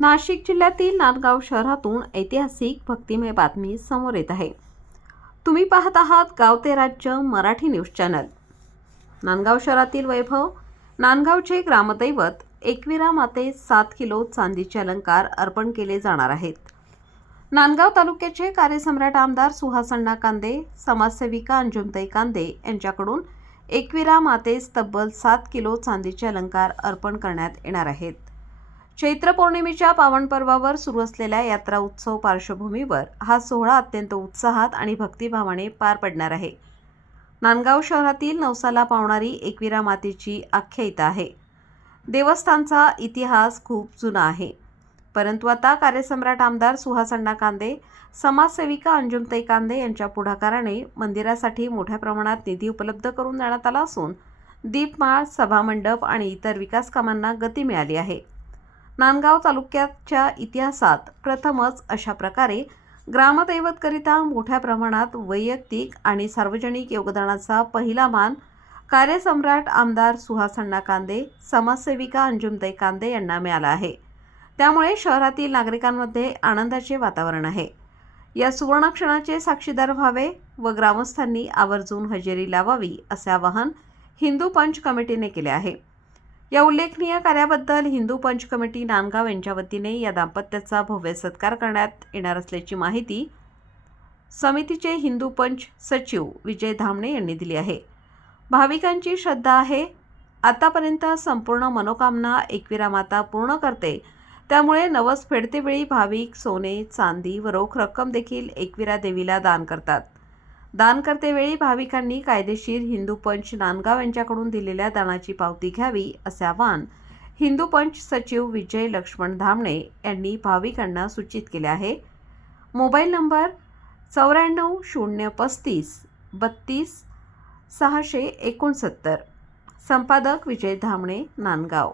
नाशिक जिल्ह्यातील नांदगाव शहरातून ऐतिहासिक भक्तिमय बातमी समोर येत आहे। तुम्ही पाहत आहात गाव ते राज्य मराठी न्यूज चॅनल। नांदगाव शहरातील वैभव नांदगावचे ग्रामदैवत एकविरा माते 7 किलो चांदीचे अलंकार अर्पण केले जाणार आहेत। नांदगाव तालुक्याचे कार्यसम्राट आमदार सुहासअण्णा कांदे, समाजसेविका अंजुमताई कांदे यांच्याकडून एकविरा मातेस तब्बल 7 किलो चांदीचे अलंकार अर्पण करण्यात येणार आहेत। चैत्र पौर्णिमेच्या पावन पर्वावर सुरू असलेल्या यात्रा उत्सव पार्श्वभूमीवर हा सोहळा अत्यंत उत्साहात आणि भक्तिभावाने पार पडणार आहे। नांदगाव शहरातील नवसाला पावणारी एकविरा मातेची आख्यायिका आहे। देवस्थानचा इतिहास खूप जुना आहे, परंतु आता कार्यसम्राट आमदार सुहासअण्णा कांदे, समाजसेविका अंजुमताई कांदे यांच्या पुढाकाराने मंदिरासाठी मोठ्या प्रमाणात निधी उपलब्ध करून देण्यात आला असून दीपमाळ, सभामंडप आणि इतर विकास कामांना गती मिळाली आहे। नांदगाव तालुक्याच्या इतिहासात प्रथमच अशा प्रकारे ग्रामदैवतकरिता मोठ्या प्रमाणात वैयक्तिक आणि सार्वजनिक योगदानाचा पहिला मान कार्यसम्राट आमदार सुहासअण्णा कांदे, समाजसेविका अंजुमताई कांदे यांना मिळाला आहे। त्यामुळे शहरातील नागरिकांमध्ये आनंदाचे वातावरण आहे। या सुवर्ण क्षणाचे साक्षीदार व्हावे व ग्रामस्थांनी आवर्जून हजेरी लावावी असे आवाहन हिंदू पंच कमिटीने केले आहे। या उल्लेखनीय कार्याबद्दल हिंदू पंच कमिटी नांदगाव यांच्या वतीने या दाम्पत्याचा भव्य सत्कार करण्यात येणार असल्याची माहिती समितीचे हिंदू पंच सचिव विजय धामणे यांनी दिली आहे। भाविकांची श्रद्धा आहे, आतापर्यंत संपूर्ण मनोकामना एकविरा माता पूर्ण करते, त्यामुळे नवस फेडतेवेळी भाविक सोने, चांदी व रोख रक्कम देखील एकविरा देवीला दान करतात। दान करतेवेळी भाविकांनी कायदेशीर हिंदू पंच नांदगाव यांच्याकडून दिलेल्या दानाची पावती घ्यावी असे आवाहन हिंदू पंच सचिव विजय लक्ष्मण धामणे यांनी भाविकांना सूचित केले आहे। Mobile number 94 035 32 669। संपादक विजय धामणे, नांदगाव।